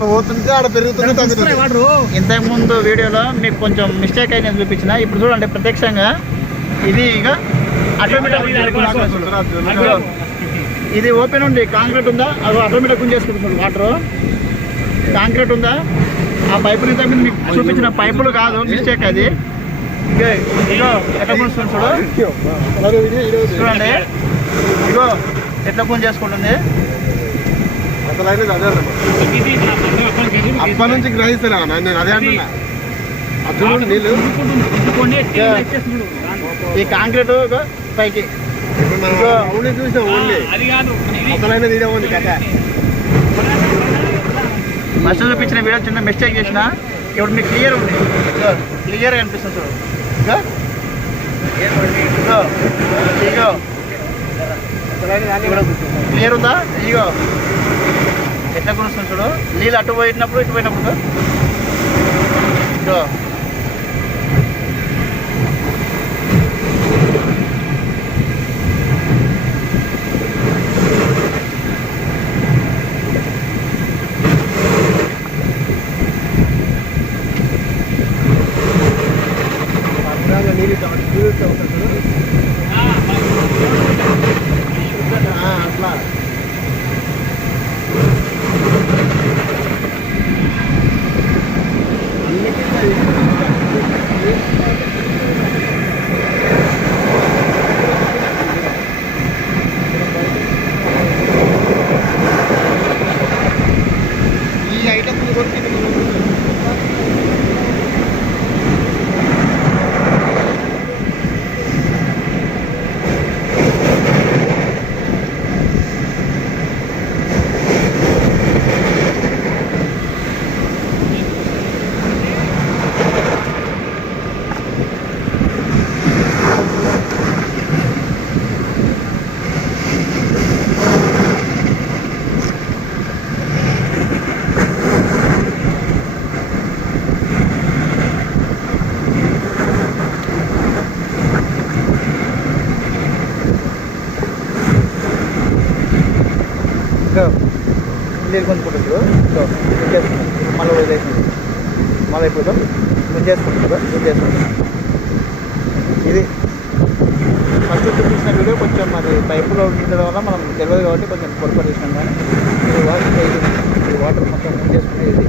పోతుంటే ఆడ పెరుగుతుంది తగ్గుతుంది. ఇంతకు ముందు వీడియోలో మీకు కొంచెం మిస్టేక్ అయిన చూపించిన. ఇప్పుడు చూడండి ప్రత్యక్షంగా ఇది ఇక ఆటోమేటిక్ ఇది ఓపెన్ ఉంది. కాంక్రీట్ ఉందా అది ఆటోమేటిక్ చేసుకుంటున్నాడు. వాటర్ కాంక్రీట్ ఉందా ఆ పైపులు ఇంతకు ముందు మీకు చూపించిన పైపులు కాదు, మిస్టేక్ అది. ఇగో ఎట్లా పూస్తుంది చూడండి. ఇగో ఎట్లా పూజ చేసుకుంటుంది. అప్పటి నుంచి గ్రహిస్తలే నేను అదే అంటున్నా. ఈ కాంక్రీట్ పైకి చూసాం ఓన్లీ అసలైన తీరే ఉంది కథ. ఫస్ట్ చూపించిన వీడియో చిన్న మిస్టేక్ చేసిన. ఇప్పుడు మీకు క్లియర్ ఉంది, క్లియర్గా అనిపిస్తుంది చూడు. ఇగో క్లియర్ ఉందా. ఇగో ఎట్లా కొనుస్తుంది చూడు. నీళ్ళు అటు పోయినప్పుడు ఇటు పోయినప్పుడు ఇగో అట్లా ఈ ఐటమ్ కొట్టి నీళ్ళు కొనుక్కుంటుంది. మళ్ళీ వదిలేసింది. మళ్ళీ ఇప్పుడు గుంజేసుకుంటుంది. ఇది ఫస్ట్ చూపించిన వీడియో కొంచెం మరి పైపులో ఉండడం వల్ల మనం తెలియదు కాబట్టి కొంచెం పొరపాటు చేసినాం. కానీ ఇది వాటర్ మొత్తం గుంజేసుకునేది.